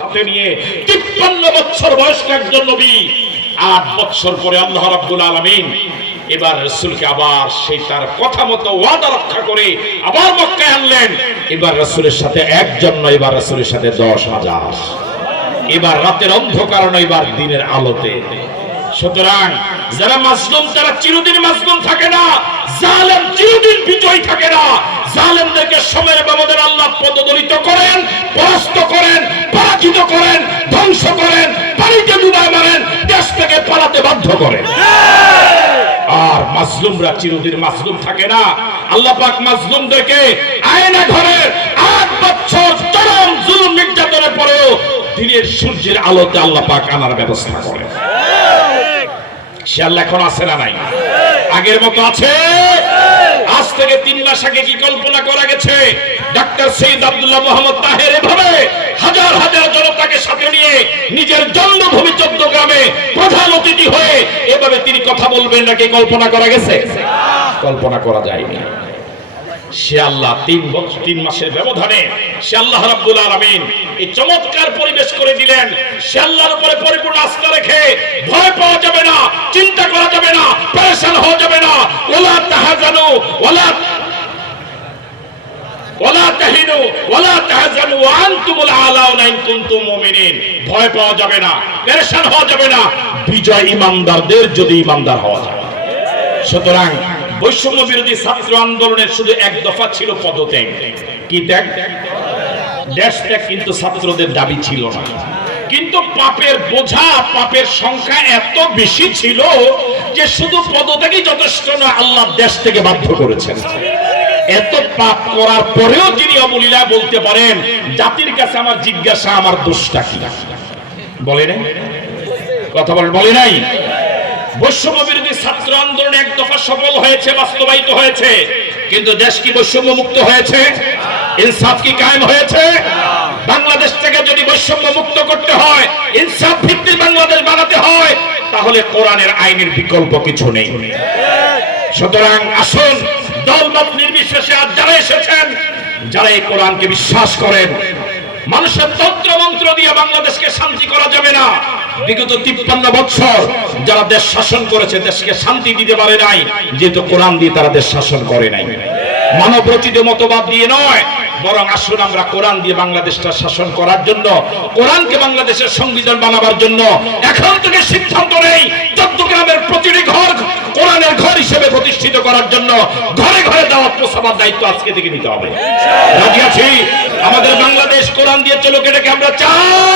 সাথে নিয়ে 53 বছর বয়স্ক একজন নবী 8 বছর পরে আল্লাহ রাব্বুল আলামিন এবার রাসূলকে আবার সেই তার কথা মতো ওয়াদা রক্ষা করে আবার মক্কায় আনলেন। এবার রাসূলের সাথে একজন নয়, এবার রাসূলের সাথে 10,000। এবার রাতের অন্ধকার নয়, এবার দিনের আলোতে। সুতরাং যারা মাজলুম তারা চিরদিন মাজলুম থাকে না, জালেম চিরদিন বিজয়ী থাকে না। জালেমদেরকে সময়ের ব্যবধানে আল্লাহ পদদলিত করেন, পরাস্ত করেন, পরাজিত করেন, ধ্বংস করেন, পানিতে ডুবায় মারেন, দেশ থেকে পালাতে বাধ্য করেন। আর মাজলুমরা চিরদিন মাজলুম থাকে না। আল্লাহ পাক মাজলুমদেরকে আয়না ঘরে 8 বছর চরম জুলুম নির্যাতনের পরেও দিনের সূর্যের আলোতে আল্লাহ পাক আনার ব্যবস্থা করেন। সে আল্লাহ এখন আছে না নাই? আগের মতো আছে? আজ থেকে 3 মাস আগে কি কল্পনা করা গেছে ডাক্তার সৈয়দ আব্দুল্লাহ মোহাম্মদ তাহের এভাবে হাজার হাজার জনতাকে সাথে নিয়ে নিজের জন্মভূমি চট্টগ্রামে প্রধান অতিথি হয়ে এভাবে তিনি কথা বলবেন নাকি কল্পনা করা গেছে? কল্পনা করা যায়নি। সে আল্লাহ 3 মাসের ব্যবধানে সে আল্লাহ রাব্বুল আলামিন এই চমৎকার পরিবেশ করে দিলেন। সে আল্লাহর উপরে পরিপূর্ণ আস্থা রেখে ভয় পাওয়া যাবে না, চিন্তা করা যাবে না, পেরেশান হওয়া যাবে না। ওয়ালা তাহজানু ওয়ালা তাহিনু ওয়ালা তাহজানু ওয়া আনতুমুল আলাউনা ইন কুনতুম মুমিনিন। ভয় পাওয়া যাবে না, পেরেশান হওয়া যাবে না। বিজয় ইমানদারদের, যদি ইমানদার হওয়া যায়। সুতরাং বৈষম্য বিরোধী ছাত্র আন্দোলনের শুধু এক দফা ছিল পদত্যাগ। কি ত্যাগ? দেশ ত্যাগ কিন্তু ছাত্রদের দাবি ছিল না। কিন্তু পাপের বোঝা, পাপের সংখ্যা এত বেশি ছিল যে শুধু পদত্যাগই যথেষ্ট না, আল্লাহ দেশ থেকে বাধ্য করেছেন। এত পাপ করার পরেও যিনি অবলীলায় বলতে পারেন জাতির কাছে আমার জিজ্ঞাসা, আমার দোষটা কি? বলে নাই কথা বলেন, বলে নাই? বৈষম্য বিরোধী ছাত্র আন্দোলন এক দফা সফল হয়েছে, বাস্তবায়িত হয়েছে। কিন্তু দেশ কি বৈষম্য মুক্ত হয়েছে? ইনসাফ কি কায়েম হয়েছে? বাংলাদেশ থেকে যদি বৈষম্য মুক্ত করতে হয়, ইনসাফ ভিত্তিক বাংলাদেশ বানাতে হয়, তাহলে কোরআনের আইনের বিকল্প কিছু নেই। সুতরাং আসুন দলমত নির্বিশেষে আজ যারা এসেছেন, যারা এই কোরআনকে বিশ্বাস করেন, মানুষের তন্ত্র মন্ত্র দিয়ে বাংলাদেশকে শান্তি করা যাবে না। বিগত 53 বছর যারা দেশ শাসন করেছে দেশকে শান্তি দিতে পারে নাই, যেহেতু কোরআন দিয়ে তারা দেশ শাসন করে নাই। মানব রচিত মতবাদ দিয়ে নয়, বরং আসুন আমরা কোরআন দিয়ে বাংলাদেশটা শাসন করার জন্য, কোরআনকে বাংলাদেশের সংবিধান বানাবার জন্য এখন থেকে সিদ্ধান্ত নেই চট্টগ্রামের প্রতিটি ঘর কোরআনের ঘর হিসেবে প্রতিষ্ঠিত করার জন্য ঘরে ঘরে দাওয়াত পৌঁছাবার দায়িত্ব আজকে থেকে নিতে হবে। রাজি আছি? আমাদের বাংলাদেশ কোরআন দিয়ে চলুক, এটাকে আমরা চাই।